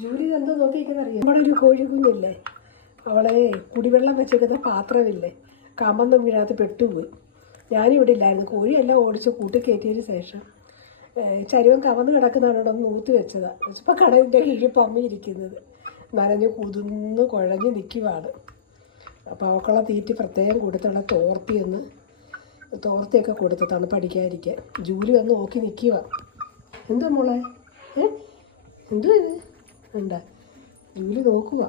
Julie എന്തോ നോക്കിയിരിക്കുന്നറിയാം. നമ്മുടെ ഒരു കോഴിക്കുഞ്ഞില്ലേ, അവളെ കുടിവെള്ളം വെച്ചേക്കുന്ന പാത്രമില്ലേ, കമന്ന് വീഴാതെ പെട്ടുപോയി. ഞാനിവിടെ ഇല്ലായിരുന്നു. കോഴിയെല്ലാം ഓടിച്ച് കൂട്ടിക്കയറ്റിയതിന് ശേഷം ചരുവം കമന്ന് കിടക്കുന്നതാണ് ഇവിടെ നൂത്ത് വെച്ചതാണ്. വെച്ചപ്പോൾ കടലിൻ്റെ കീഴിൽ പമ്മിയിരിക്കുന്നത് നനഞ്ഞ് കുതിർന്ന് കുഴഞ്ഞ് നിൽക്കുവാണ്. അപ്പോൾ അവക്കുള്ള തീറ്റി പ്രത്യേകം കൊടുത്തുള്ള തോർത്തിയൊക്കെ കൊടുത്ത് തണുപ്പടിക്കാതിരിക്കാൻ. ജൂലി വന്ന് നോക്കി നിൽക്കുക. എന്താ മോളെ, എന്തുവാ ഇത്? ഉണ്ടാ ജൂലി നോക്കുക.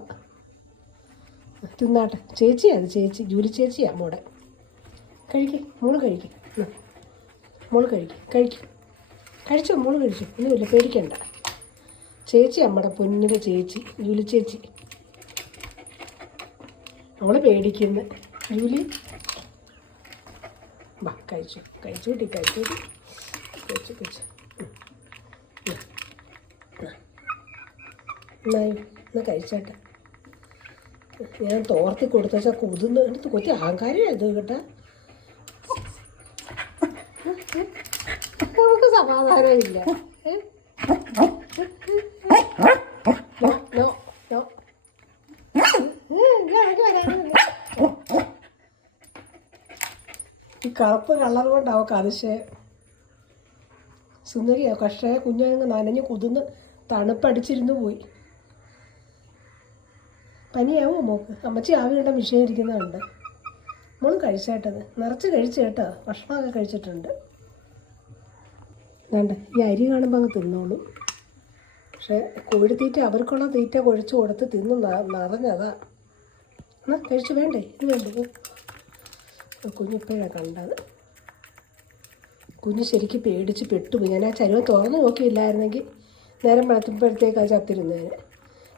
തിന്നാട്ടെ. ചേച്ചിയാണ്, ചേച്ചി ജൂലി ചേച്ചിയാണ് മോടെ. കഴിക്കേ മോള്, കഴിക്കും മോള്, കഴിച്ചോ മോള്, കഴിച്ചോ. ഒന്നുമില്ല, പേടിക്കണ്ട. ചേച്ചി നമ്മുടെ പൊന്നിൻ്റെ ചേച്ചി ജൂലി ചേച്ചി. അവള് പേടിക്കുന്നു. ജൂലി വാ, കഴിച്ചു എന്നാ കഴിച്ചോട്ടെ. ഞാൻ തോർത്തി കൊടുത്തുവെച്ചാൽ കുതിർന്ന് എടുത്ത് കൊത്തി അഹങ്കാരമായത് കേട്ടാ. നമുക്ക് സമാധാനമില്ല. ഈ കറുപ്പ് കളർ കൊണ്ട് അവൾക്ക് അതിശയം. സുന്ദരിയാ. പക്ഷേ കുഞ്ഞങ്ങ് നനഞ്ഞ് കുതിർന്ന് തണുപ്പടിച്ചിരുന്ന് പോയി. പനിയാവോ മോക്ക്? അമ്മച്ചി ആവി കണ്ട വിഷയം ഇരിക്കുന്നതുണ്ട്. മോള് കഴിച്ചേട്ടത് നിറച്ച് കഴിച്ചു കേട്ടോ. ഭക്ഷണമൊക്കെ കഴിച്ചിട്ടുണ്ട്. വേണ്ട, ഈ അരി കാണുമ്പോൾ അങ്ങ് തിന്നോളൂ. പക്ഷേ കോഴിത്തീറ്റ അവർക്കുള്ള തീറ്റ കുഴച്ച് കൊടുത്ത് തിന്ന് നിറഞ്ഞതാ. എന്നാ കഴിച്ചു. വേണ്ടേ? ഇത് വേണ്ടേ? കുഞ്ഞിപ്പോഴാണ് കണ്ടത്. കുഞ്ഞ് ശരിക്കും പേടിച്ച് പെട്ടുപോയി. ഞാൻ ആ ചരുവം തുറന്നു നോക്കിയില്ലായിരുന്നെങ്കിൽ നേരം വെളുത്തുമ്പോഴത്തേക്ക് അത് ചത്തിരുന്നേനെ.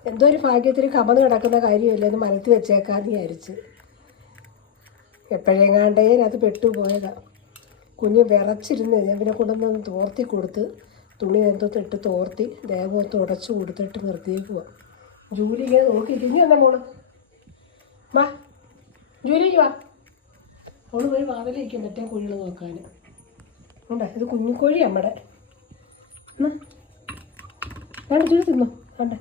എന്തോ ഒരു ഭാഗ്യത്തിന് കമന്ന് കിടക്കുന്ന കാര്യമല്ലേ, അത് മരത്തിൽ വെച്ചേക്കാന്ന് വിചാരിച്ച്. എപ്പോഴെങ്ങാണ്ടേ അത് പെട്ടുപോയതാണ്. കുഞ്ഞ് വിറച്ചിരുന്ന് ഞാൻ പിന്നെ കൊണ്ടുവന്ന് തോർത്തി കൊടുത്ത് തുണി എന്തോത്തിട്ട് തോർത്തി ദേഹമൊത്ത് ഉടച്ചു കൊടുത്തിട്ട് നിർത്തിയേക്കുക. ജൂലിക്ക് നോക്കിയിട്ട് ഇനി എന്നാ മോള് വാ, ജൂലിക്ക് വാ. അവള് പോയി വാതിലിരിക്കും മറ്റേ കോഴികൾ നോക്കാൻ. ഉണ്ടോ? ഇത് കുഞ്ഞിക്കോഴി നമ്മുടെ. എന്നാ വേണ്ട, ജൂലി തിന്നോ. വേണ്ട,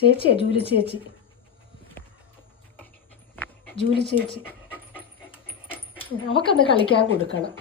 ചേച്ചിയാ ജൂലി ചേച്ചി. അവക്കൊന്ന് കളിക്കാൻ കൊടുക്കണം.